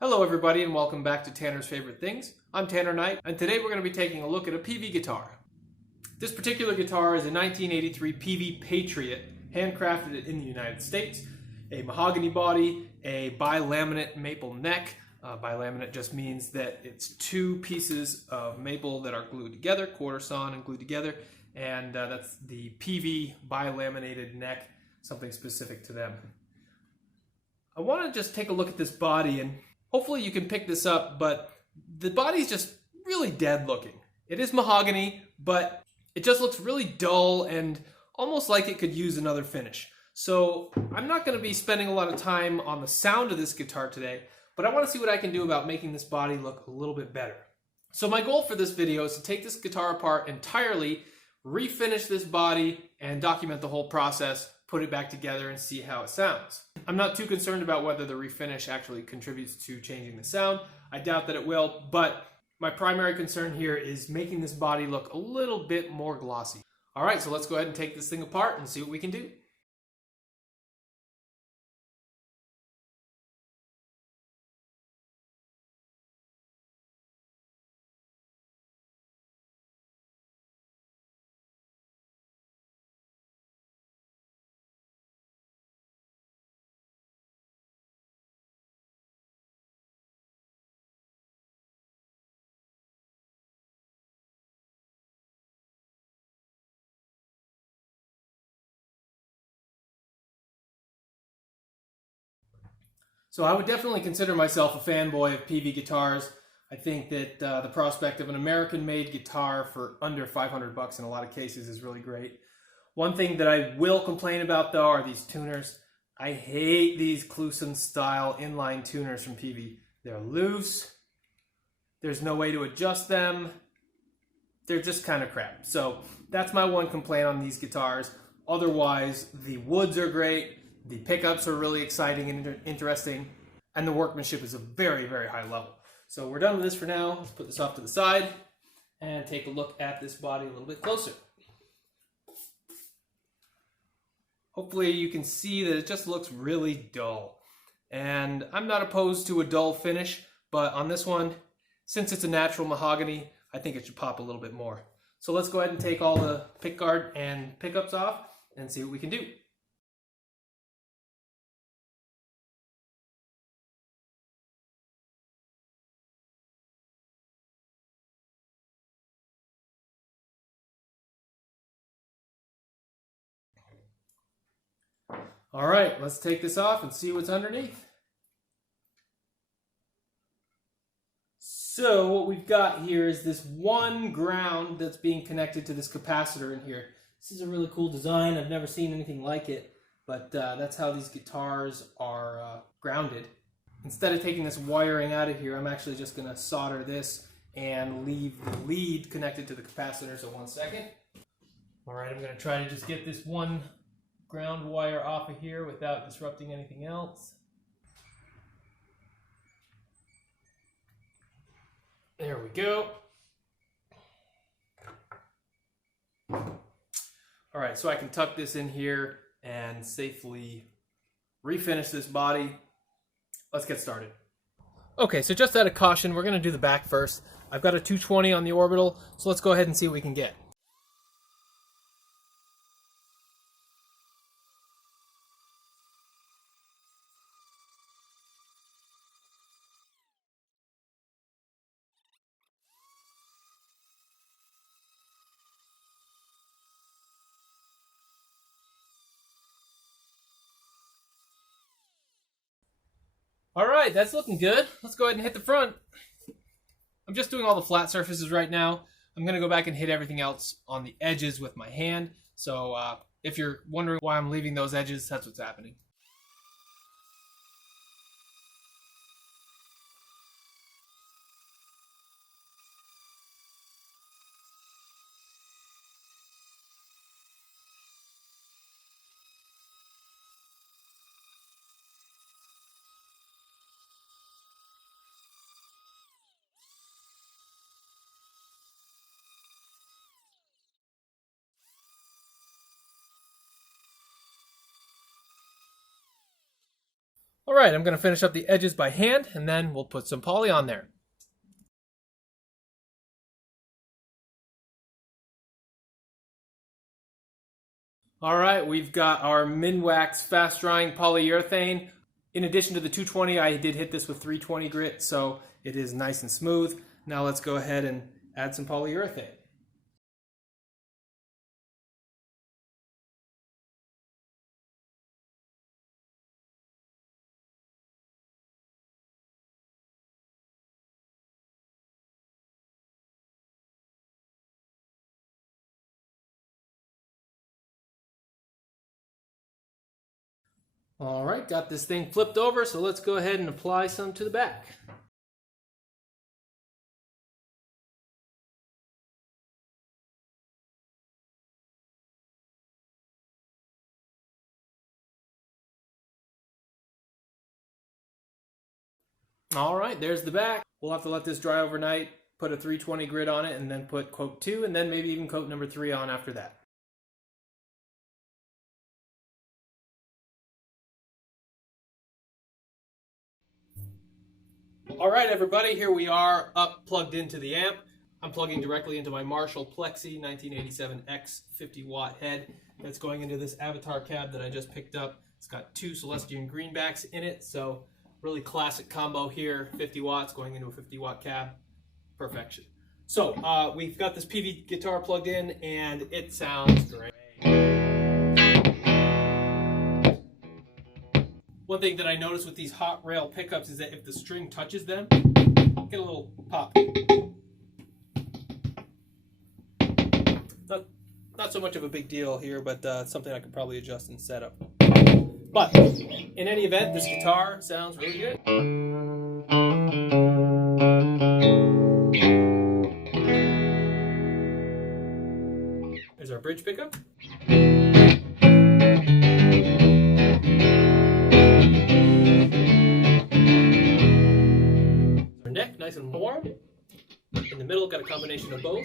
Hello everybody and welcome back to Tanner's Favorite Things. I'm Tanner Knight and today we're going to be taking a look at a Peavey guitar. This particular guitar is a 1983 Peavey Patriot, handcrafted in the United States. A mahogany body, a bilaminate maple neck. Bilaminate just means that it's two pieces of maple that are glued together, quarter sawn and glued together, and that's the Peavey bilaminated neck, something specific to them. I want to just take a look at this body and hopefully you can pick this up, but the body's just really dead looking. It is mahogany, but it just looks really dull and almost like it could use another finish. So I'm not going to be spending a lot of time on the sound of this guitar today, but I want to see what I can do about making this body look a little bit better. So my goal for this video is to take this guitar apart entirely, refinish this body, and document the whole process, put it back together, and see how it sounds. I'm not too concerned about whether the refinish actually contributes to changing the sound. I doubt that it will, but my primary concern here is making this body look a little bit more glossy. All right, so let's go ahead and take this thing apart and see what we can do. So I would definitely consider myself a fanboy of Peavey guitars. I think that the prospect of an American-made guitar for under 500 bucks in a lot of cases is really great. One thing that I will complain about though are these tuners. I hate these Kluson style inline tuners from Peavey. They're loose. There's no way to adjust them. They're just kind of crap. So that's my one complaint on these guitars. Otherwise, the woods are great. The pickups are really exciting and interesting, and the workmanship is a very, very high level. So we're done with this for now. Let's put this off to the side and take a look at this body a little bit closer. Hopefully you can see that it just looks really dull. And I'm not opposed to a dull finish, but on this one, since it's a natural mahogany, I think it should pop a little bit more. So let's go ahead and take all the pickguard and pickups off and see what we can do. All right, let's take this off and see what's underneath. So what we've got here is this one ground that's being connected to this capacitor in here. This is a really cool design. I've never seen anything like it, but that's how these guitars are grounded. Instead of taking this wiring out of here, I'm actually just going to solder this and leave the lead connected to the capacitor. So 1 second. All right, I'm going to try to just get this one ground wire off of here without disrupting anything else. There we go. All right, so I can tuck this in here and safely refinish this body. Let's get started. Okay, so just out of caution, we're going to do the back first. I've got a 220 on the orbital, so let's go ahead and see what we can get. All right, that's looking good. Let's go ahead and hit the front. I'm just doing all the flat surfaces right now. I'm going to go back and hit everything else on the edges with my hand. So if you're wondering why I'm leaving those edges, that's what's happening. All right, I'm going to finish up the edges by hand, and then we'll put some poly on there. All right, we've got our Minwax fast drying polyurethane. In addition to the 220, I did hit this with 320 grit, so it is nice and smooth. Now let's go ahead and add some polyurethane. All right, got this thing flipped over, so let's go ahead and apply some to the back. All right, there's the back. We'll have to let this dry overnight, put a 320 grit on it, and then put coat 2, and then maybe even coat number 3 on after that. All right, everybody, here we are up plugged into the amp. I'm plugging directly into my Marshall Plexi 1987 X 50 watt head that's going into this Avatar cab that I just picked up. It's got 2 Celestion greenbacks in it, so really classic combo here, 50 watts going into a 50 watt cab, perfection. So we've got this Peavey guitar plugged in and it sounds great. One thing that I noticed with these hot rail pickups is that if the string touches them, get a little pop. Not so much of a big deal here, but it's something I could probably adjust in setup. But in any event, this guitar sounds really good. There's our bridge pickup. Our neck, nice and warm. In the middle, got a combination of both.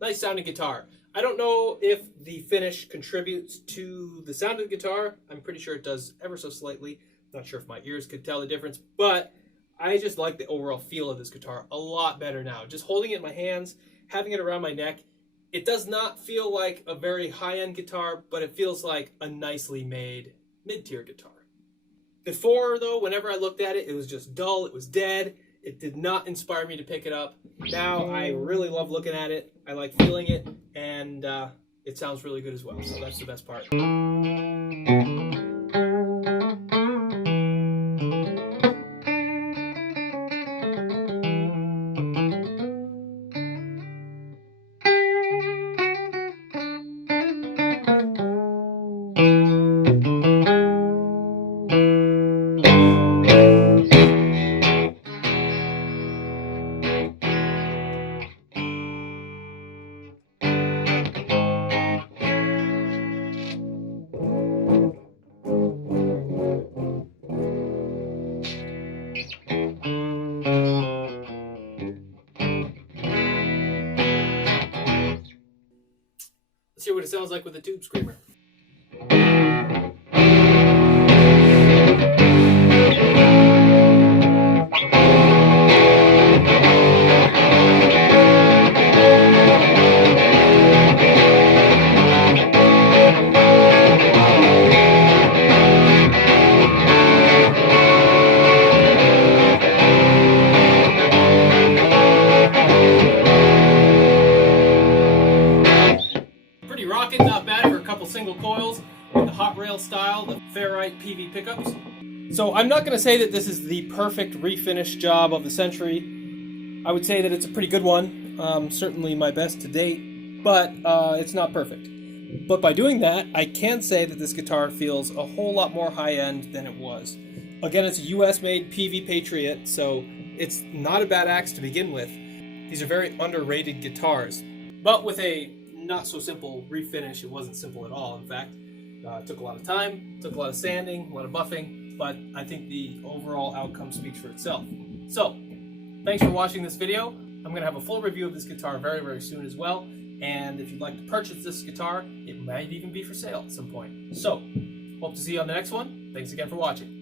Nice sounding guitar. I don't know if the finish contributes to the sound of the guitar. I'm pretty sure it does ever so slightly. Not sure if my ears could tell the difference, but I just like the overall feel of this guitar a lot better now. Just holding it in my hands, having it around my neck, it does not feel like a very high-end guitar, but it feels like a nicely made mid-tier guitar. Before, though, whenever I looked at it, it was just dull, it was dead. It did not inspire me to pick it up. Now I really love looking at it. I like feeling it, and it sounds really good as well. So that's the best part. Let's hear what it sounds like with a tube screamer. Rocking, not bad for a couple single coils with the hot rail style, the ferrite Peavey pickups. So I'm not going to say that this is the perfect refinish job of the century. I would say that it's a pretty good one, certainly my best to date, but it's not perfect. But by doing that, I can say that this guitar feels a whole lot more high-end than it was. Again, it's a US-made Peavey Patriot, so it's not a bad axe to begin with. These are very underrated guitars, but with a not so simple refinish. It wasn't simple at all, in fact. It took a lot of time, took a lot of sanding, a lot of buffing, but I think the overall outcome speaks for itself. So, thanks for watching this video. I'm going to have a full review of this guitar very, very soon as well. And if you'd like to purchase this guitar, it might even be for sale at some point. So, hope to see you on the next one. Thanks again for watching.